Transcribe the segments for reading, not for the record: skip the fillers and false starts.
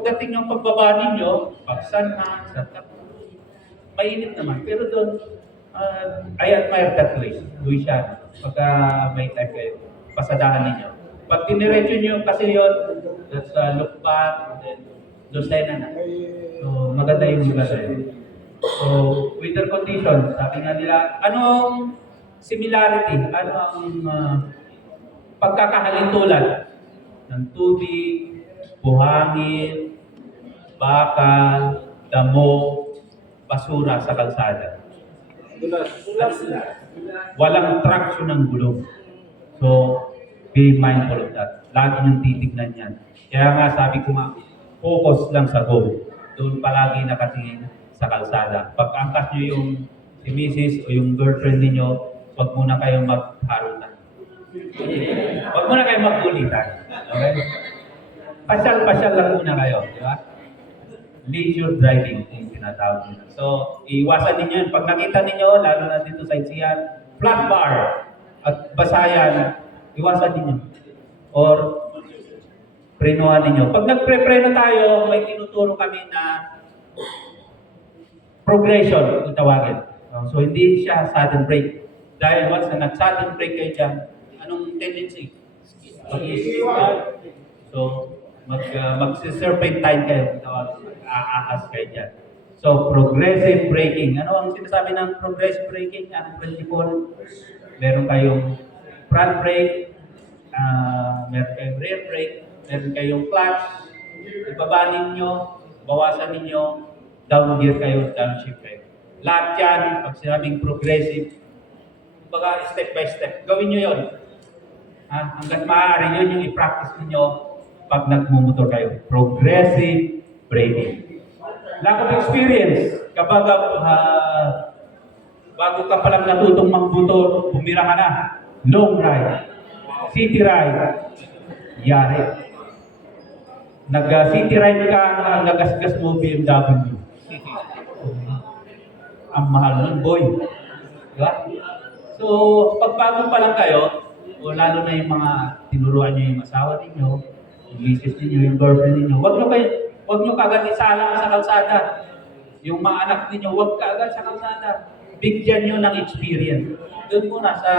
Pagdating ng pagbaba ninyo, pagsanhan, sa mainit naman. Pero doon, I admire that way. Luisiana. Pagka may time kayo, pasadahan ninyo. Pag diniretso nyo kasi yun, that's look back, and then Lucena na. So, maganda yung lugar na yun. So, weather conditions, sabi nga nila, anong similarity, ano ang pagkakahalintulad ng tubig, buhangin, bakal, damo, basura sa kalsada. Walang traction ng gulong. So, be mindful of that. Lagi niyong titignan yan. Kaya nga sabi ko nga, focus lang sa goal. Doon palagi nakatingin sa kalsada. Pag angkas niyo yung si Mrs. o yung girlfriend niyo, huwag muna kayong magharutan. Huwag muna kayong magkulitan. Okay? Pasyal-pasyal lang muna kayo. Di ba? Leisure driving yung tinatawag nila. So, iwasan ninyo yun. Pag nakita ninyo, lalo na dito sa Itsian, flat bar at basayan, iwasan ninyo. Or, prenuhan ninyo. Pag nagpre-preno tayo, may tinuturo kami na progression, kung tawagin. So, hindi siya sudden break. Dahil once na nag-sudden break kayo dyan, anong tendency? So, mag-serpentine kayo, aakas kayo dyan. So, progressive braking. Ano ang sinasabi ng progressive braking? Anong principle? Meron kayong front brake, meron kayong rear brake, meron kayong clutch, ibaba ninyo, bawasan ninyo, down gear kayo, downshift kayo. Lahat yan, pag sinabing progressive, baga step by step, gawin nyo yun. Hanggat maaari yun yung i-practice ninyo pag nagmumotor kayo. Progressive braking. Lack of experience, kapag bago ka palang natutong magmotor, bumira ka na. Long ride, city ride, yari. Nag-city ride ka, nagasgas mo BMW. Ang mahal nun, boy. Diba? So, pag bago pa lang kayo, o lalo na yung mga tinuruan nyo yung asawa ninyo, yung misis ninyo, yung girlfriend ninyo, huwag nyo kagad isalang sa kalsada. Yung mga anak ninyo, huwag kagad sa kalsada. Bigyan nyo ng experience. Doon muna sa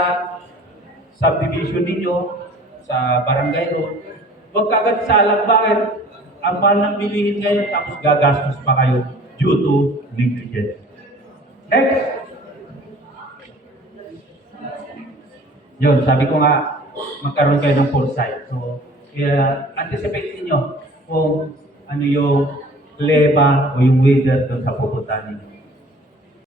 subdivision ninyo, sa barangay road, huwag kagad isalang. Bakit? Ang mahal ng bilihin kayo, tapos gagastos pa kayo due to negligence. Next. Yun, sabi ko nga, magkaroon kayo ng foresight. So, anticipate niyo kung ano yung kleba o yung weather doon sa pupuntahan.